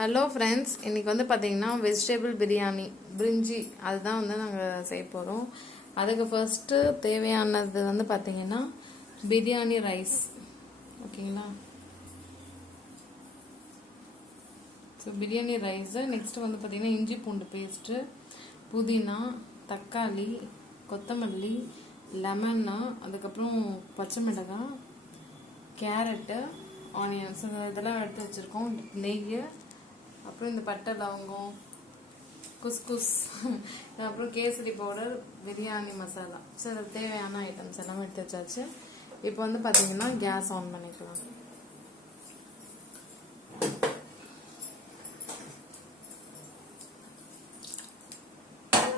Hello friends, இன்றைக்கி வந்து பார்த்திங்கன்னா வெஜிடபிள் பிரியாணி பிரிஞ்சி அதுதான் வந்து நாங்கள் செய்ய போகிறோம். அதுக்கு ஃபர்ஸ்ட்டு தேவையானது வந்து பார்த்திங்கன்னா பிரியாணி ரைஸ், ஓகேங்களா. ஸோ பிரியாணி ரைஸு, நெக்ஸ்ட்டு வந்து பார்த்திங்கன்னா இஞ்சி பூண்டு பேஸ்ட்டு, புதினா, தக்காளி, கொத்தமல்லி, லெமன்னு, அதுக்கப்புறம் பச்சை மிளகாய், கேரட்டு, ஆனியன்ஸ் இதெல்லாம் எடுத்து வச்சுருக்கோம். நெய், அப்புறம் இந்த பட்டை லவங்கம், குஸ்குஸ், அப்புறம் கேசரி பவுடர், பிரியாணி மசாலா. ஸோ அதுக்கு தேவையான ஐட்டம்ஸ் எல்லாமே எடுத்து வச்சாச்சு. இப்போ வந்து பார்த்தீங்கன்னா கேஸ் ஆன் பண்ணிக்கலாம்.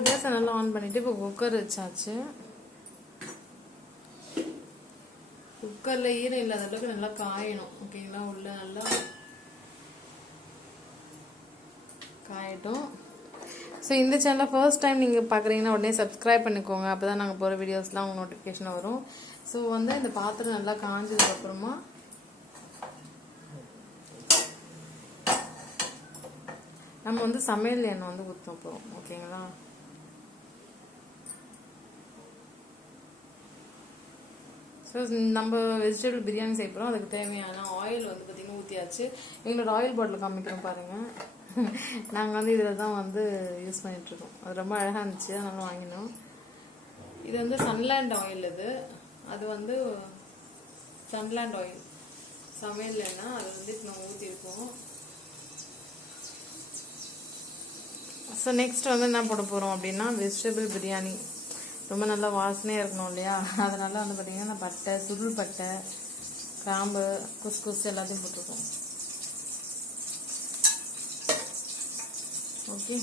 கேஸை நல்லா ஆன் பண்ணிவிட்டு இப்போ குக்கர் வச்சாச்சு. குக்கரில் ஈரம் இல்லாத அளவுக்கு நல்லா காயணும், ஓகேங்களா. உள்ள நல்லா காயட்டும். ஸோ இந்த சேனலை ஃபர்ஸ்ட் டைம் நீங்கள் பார்க்குறீங்கன்னா உடனே சப்ஸ்கிரைப் பண்ணிக்கோங்க. அப்போ தான் நாங்கள் போகிற வீடியோஸ்லாம் உங்களுக்கு நோட்டிஃபிகேஷன் வரும். ஸோ வந்து இந்த பாத்திரம் நல்லா காஞ்சதுக்கப்புறமா நம்ம வந்து சமையல் எண்ணெய் வந்து ஊற்ற போகிறோம், ஓகேங்களா. ஸோ நம்ம வெஜிடபிள் பிரியாணி செய்ய போகிறோம். அதுக்கு தேவையான ஆயில் வந்து பார்த்திங்கன்னா ஊற்றியாச்சு. எங்களோட ஆயில் பாட்டில் காமிக்கிறோம் பாருங்கள். நாங்கள் வந்து இதில் தான் வந்து யூஸ் பண்ணிகிட்ருக்கோம். அது ரொம்ப அழகாக இருந்துச்சு, அதனால வாங்கினோம். இது வந்து சன்லேண்ட் ஆயில். அது வந்து சன்லேண்ட் ஆயில் சமையல் எண்ணெய். அது வந்து இப்போ நம்ம ஊற்றிருக்கோம். ஸோ நெக்ஸ்ட் வந்து என்ன போட போகிறோம் அப்படின்னா வெஜிடபிள் பிரியாணி ரொம்ப நல்லா வாசனையாக இருக்கணும் இல்லையா. அதனால வந்து பார்த்திங்கன்னா பட்டை, சுருள் பட்டை, கிராம்பு, குஸ்குஸ் எல்லாத்தையும் போட்டிருக்கோம். ஓகே,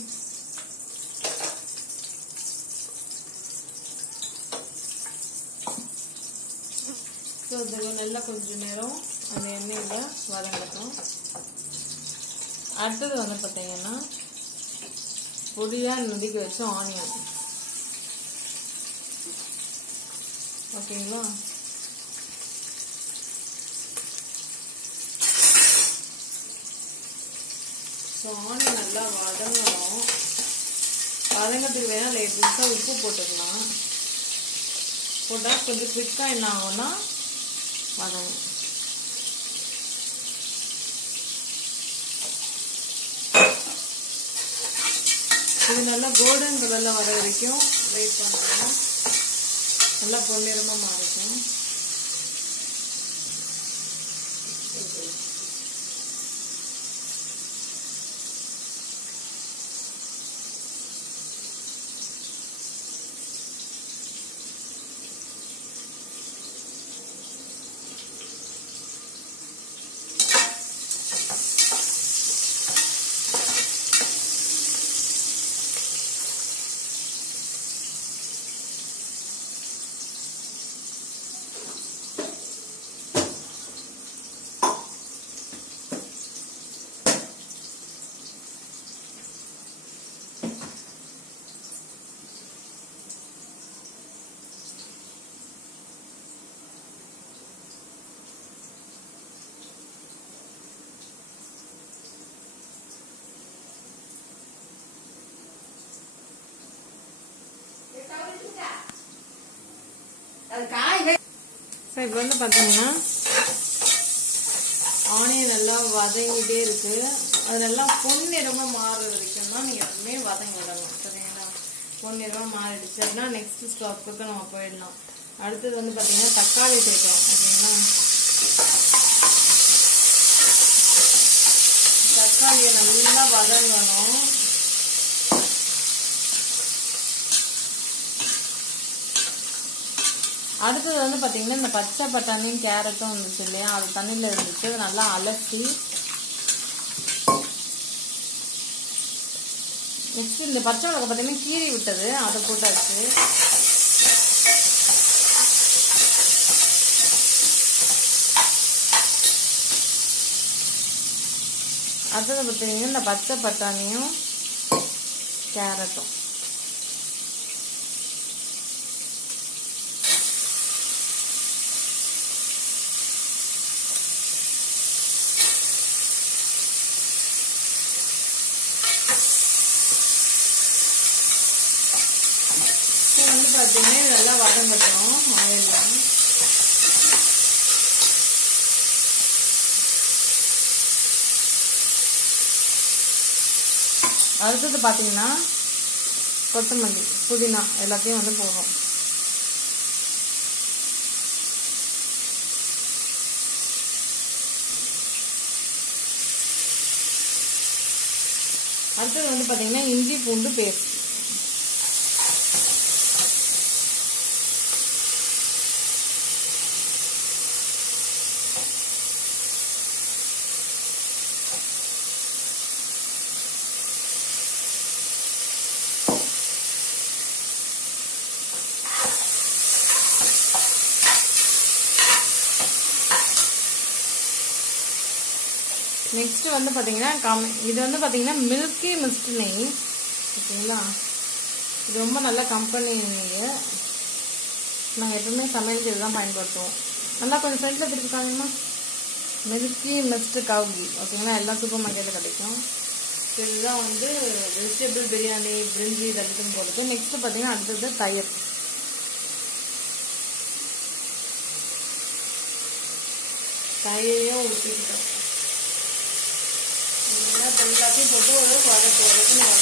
ஸோ இது நல்லா கொஞ்சம் நேரம் அந்த எண்ணெயில் வதங்கட்டும். அடுத்தது வந்து பார்த்தீங்கன்னா பொடியாக நொதிக்க வச்ச ஆனியன், ஓகேங்களா. ஸோ ஆனியன் நல்லா வதங்கணும். வதங்கிறதுக்கு வேணால் லேட்டஸ்ட்டாக உப்பு போட்டுக்கலாம். போட்டால் கொஞ்சம் குவிக்காக என்ன ஆகும்னா வதங்கும். இது நல்லா கோல்டன் கலரில் வர வரைக்கும் வெயிட் பண்ணுறோம். நல்லா பொன்னிறமாக மாறிக்கும். ஸோ இப்போ வந்து பார்த்தீங்கன்னா ஆனியன் நல்லா வதங்கிட்டே இருக்கு. அது நல்லா பொன்னிறமாக மாறுற வரைக்கும் தான் நீங்கள் எப்பவுமே வதங்கி விடணும், சரிங்களா. பொன்னிறமாக மாறிடுச்சு அப்படின்னா நெக்ஸ்ட் ஸ்டாப்புக்கு நம்ம போயிடலாம். அடுத்தது வந்து பார்த்தீங்கன்னா தக்காளி சேர்க்கிறோம், ஓகேங்களா. தக்காளியை நல்லா வதங்கணும். அடுத்தது வந்து பார்த்தீங்கன்னா இந்த பச்சை பட்டாணியும் கேரட்டும் இருந்துச்சு இல்லையா, அது தண்ணியில் இருந்துச்சு. அது நல்லா அலசி நெக்ஸ்ட் இந்த பச்சை மிளகாய் பார்த்தீங்கன்னா கீறி விட்டது, அதை போட்டாச்சு. அடுத்தது பார்த்தீங்கன்னா இந்த பச்சை பட்டாணியும் கேரட்டும் பார்த்தீங்கன்னா இது நல்லா வதங்கட்டும் ஆயிடலாம். அடுத்தது பார்த்தீங்கன்னா கொத்தமல்லி புதினா எல்லாத்தையும் வந்து போடுறோம். அடுத்தது வந்து பார்த்தீங்கன்னா இஞ்சி பூண்டு பேஸ்ட். நெக்ஸ்ட் வந்து பார்த்தீங்கன்னா இது வந்து பார்த்தீங்கன்னா மில்கி மிஸ்ட் நெய் ஓகேங்களா. இது ரொம்ப நல்ல கம்பெனி நெய். நாங்கள் எப்பவுமே சமையலுக்கு இதுதான் பயன்படுத்துவோம். நல்லா கொஞ்சம் ஃப்ரெண்டில் திருப்பிக்காங்கம்மா. மில்கி மிஸ்ட் கவ் கீ ஓகேங்களா. எல்லா சூப்பர் மார்க்கெட்டில் கிடைக்கும். இதுதான் வந்து வெஜிடபிள் பிரியாணி பிரிஞ்சி இதெல்லாம் போடுறது. நெக்ஸ்ட் பார்த்தீங்கன்னா அடுத்தது தயிர். தயிரையும் ஊற்றிக்கிட்டோம். எல்லாத்தையும் போட்டு ஒரு வதக்கணும்.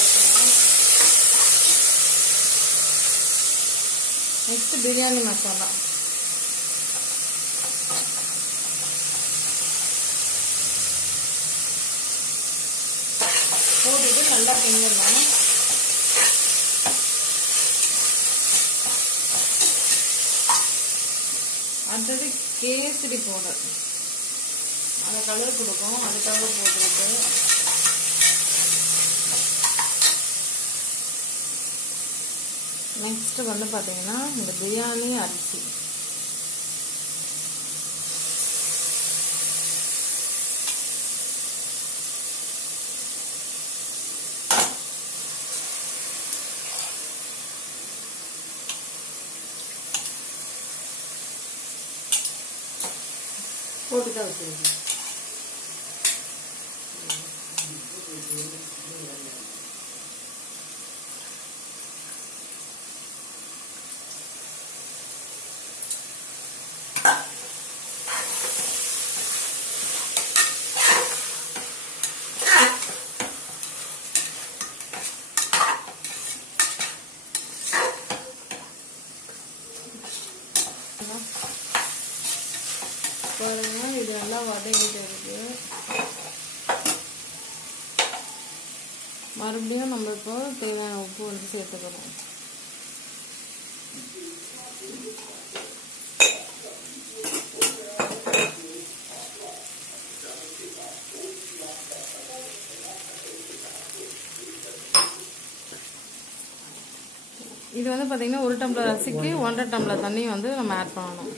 நெக்ஸ்ட் பிரியாணி மசாலா. போட்டுட்டு நல்லா கிண்டணும். அடுத்தது கேசரி பவுடர், அதை கலர் கொடுக்கும், அதுக்காக போட்டுருக்கு. நெக்ஸ்ட் வந்து பார்த்தீங்கன்னா இந்த பிரியாணி அரிசி. போட்டுதான் வச்சுருக்கேன். பாருங்க இது நல்லா வதங்கிட்டு இருக்கு. மறுபடியும் நம்ம இப்போ தேவையான உப்பு வந்து சேர்த்துக்கிறோம். இது வந்து பார்த்தீங்கன்னா 1 டம்ளர் அரிசிக்கு 1.5 டம்ளர் தண்ணி வந்து நம்ம ஆட் பண்ணணும்.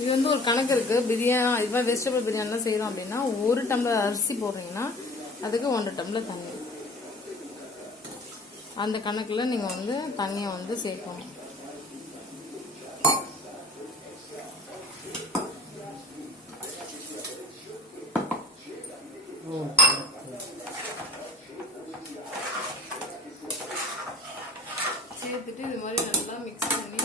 இது வந்து ஒரு கணக்கு இருக்கு. பிரியாணி இது வெஜிடபிள் பிரியாணிலாம் செய்யறோம் அப்படின்னா 1 டம்ளர் அரிசி போடுறீங்கன்னா அதுக்கு 1 டம்ளர் தண்ணி. அந்த கணக்குல நீங்க வந்து தண்ணியை வந்து சேர்க்கணும். சேர்த்துட்டு இது மாதிரி நல்லா மிக்ஸ் பண்ணி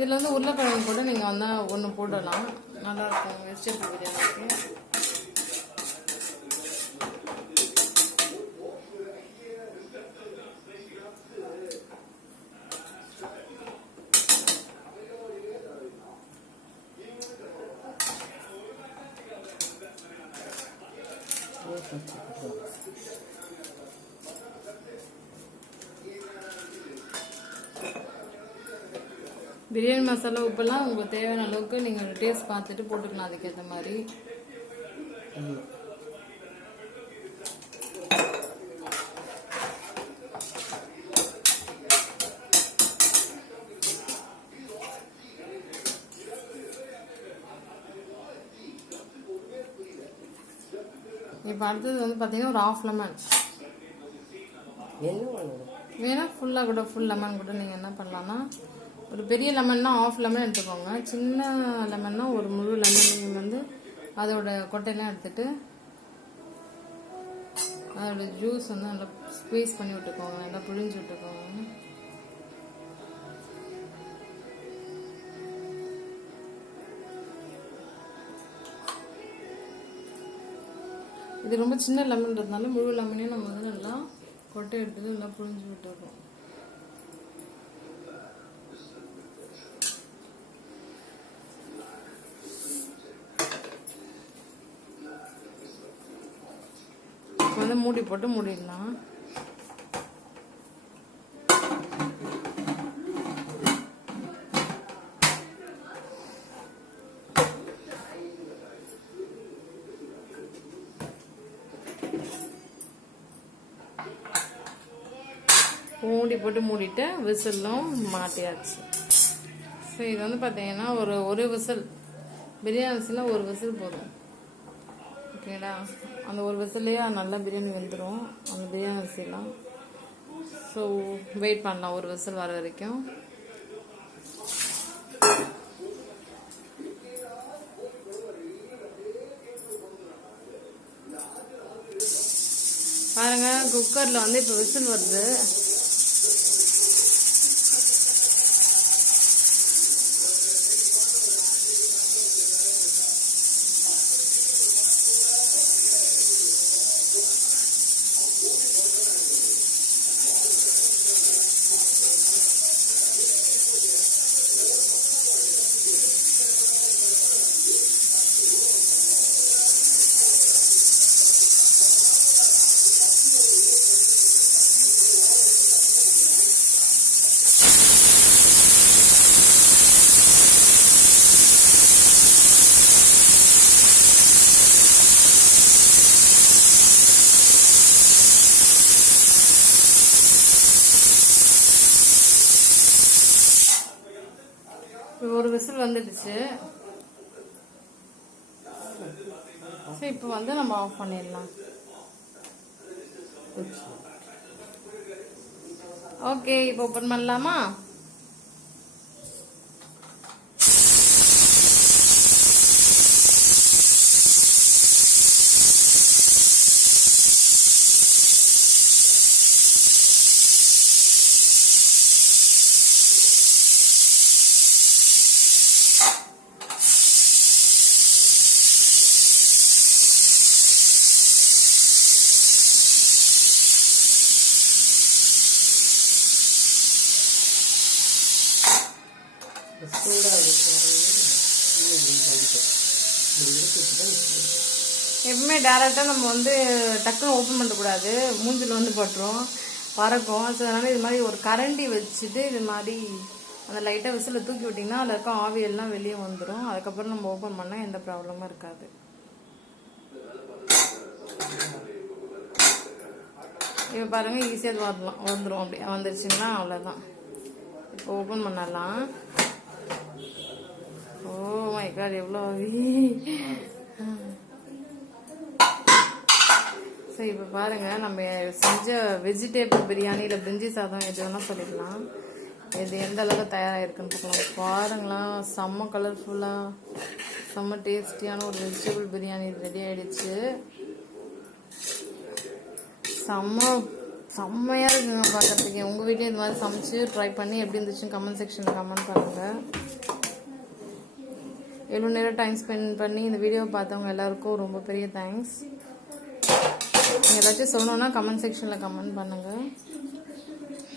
இதில் வந்து உருளைக்கிழங்கு கூட நீங்கள் வந்து ஒன்று போடலாம், நல்லாயிருக்கும் வெஜிடபிள் பிரியாணிக்கு. பிரியாணி மசாலா உப்பெல்லாம் உங்களுக்கு தேவையான அளவுக்கு நீங்கள் டேஸ்ட் பார்த்துட்டு போட்டுக்கலாம் அதுக்கேற்ற மாதிரி. இப்போ அடுத்தது வந்து பார்த்தீங்கன்னா ஒரு 1/2 லெமன். வேணா ஃபுல்லாக கூட ஃபுல் லெமன் கூட நீங்கள் என்ன பண்ணலான்னா ஒரு பெரிய லெமன்னா ஆஃப் லெமன் எடுத்துக்கோங்க. சின்ன லெமன்னா ஒரு முழு லெமன் நீங்கள் வந்து அதோட கொட்டையெல்லாம் எடுத்துட்டு அதோட ஜூஸ் வந்து நல்லா ஸ்குவீஸ் பண்ணி விட்டுக்கோங்க, நல்லா புழிஞ்சு விட்டுக்கோங்க. இது ரொம்ப சின்ன லெமன்றதுனால முழு லெமனையும் நம்ம வந்து நல்லா கொட்டை எடுத்துட்டு நல்லா புழிஞ்சு விட்டுருக்கோம். இப்போ வந்து மூடி போட்டு மூடிடலாம். மூடி போட்டு மூடிட்டு விசிலும் மாட்டியாச்சு. ஸோ இது வந்து பார்த்தீங்கன்னா ஒரு விசில், பிரியாணி விசில் ஒரு விசில் போதும். ஓகேடா, அந்த ஒரு விசிலையே நல்லா பிரியாணி வெந்துடும் அந்த பிரியாணி விசிலாம். ஸோ வெயிட் பண்ணலாம் ஒரு விசில் வர வரைக்கும். பாருங்க, குக்கரில் வந்து இப்போ விசில் வருது. ஒரு விசில் வந்துடுச்சு. சரி, இப்போ வந்து நம்ம ஆஃப் பண்ணிடலாம். ஓகே, இப்போ ஓப்பன் பண்ணலாமா? எப்பவுமே டேரெக்டாக நம்ம வந்து டக்குன்னு ஓப்பன் பண்ணக்கூடாது, மூஞ்சில் வந்து பட்டுரும், பறக்கும். ஸோ அதனால் இது மாதிரி ஒரு கரண்டி வச்சுட்டு இது மாதிரி அந்த லைட்டாக விசில் தூக்கி விட்டிங்கன்னா அதில் இருக்க ஆவியெல்லாம் வெளியே வந்துடும். அதுக்கப்புறம் நம்ம ஓப்பன் பண்ணால் எந்த ப்ராப்ளமும் இருக்காது. இப்போ பாருங்கள், ஈஸியாக வரலாம், வந்துடும். அப்படி வந்துருச்சுங்களா, அவ்வளோதான். இப்போ ஓப்பன் பண்ணலாம். ஓ மை காட், எவ்வளோ சரி, இப்போ பாருங்கள், நம்ம செஞ்ச வெஜிடேபிள் பிரியாணி இல்லை பிரிஞ்சி சாதம் எது வேணால் சொல்லிக்கலாம். இது எந்த அளவுக்கு தயாராகிருக்குன்னு பார்க்கலாம். பாருங்களா, செம்ம கலர்ஃபுல்லாக செம்ம டேஸ்டியான ஒரு வெஜிடபிள் பிரியாணி ரெடி ஆகிடுச்சு. செம்மையாக இருக்குங்க பார்க்குறதுக்கு. உங்கள் வீட்லேயும் இது மாதிரி சமைச்சு ட்ரை பண்ணி எப்படி இருந்துச்சுன்னு கமெண்ட் செக்ஷனில் கமெண்ட் பண்ணுங்கள். எவ்வளோ நேரம் டைம் ஸ்பெண்ட் பண்ணி இந்த வீடியோவை பார்த்தவங்க எல்லாருக்கும் ரொம்ப பெரிய தேங்க்ஸ். நீங்கள் ஏதாச்சும் சொல்லணுன்னா கமெண்ட் செக்ஷனில் கமெண்ட் பண்ணுங்கள்.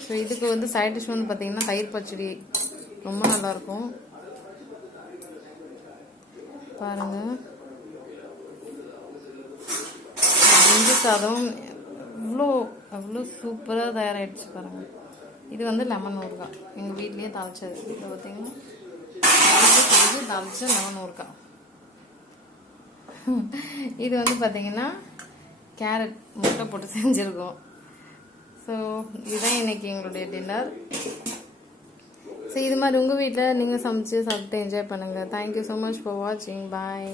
ஸோ இதுக்கு வந்து சைட் டிஷ் வந்து பார்த்தீங்கன்னா தயிர் பச்சடி ரொம்ப நல்லாயிருக்கும். பாருங்கள், பிரிஞ்சி சாதம் அவ்வளோ சூப்பராக தயாராகிடுச்சு பாருங்கள். இது வந்து லெமன் ஊறுகாய், எங்கள் வீட்லேயே தாளிச்சது. இப்போ பார்த்தீங்கன்னா தாளிச்ச லெமன் ஊறுகாய். இது வந்து பார்த்தீங்கன்னா கேரட் முட்டை போட்டு செஞ்சுருக்கோம். ஸோ இதுதான் இன்றைக்கி எங்களுடைய டின்னர். ஸோ இது மாதிரி உங்கள் வீட்டில் நீங்கள் சமைச்சு சாப்பிட்டு என்ஜாய் பண்ணுங்கள். தேங்க்யூ ஸோ மச் ஃபார் வாட்சிங். பாய்.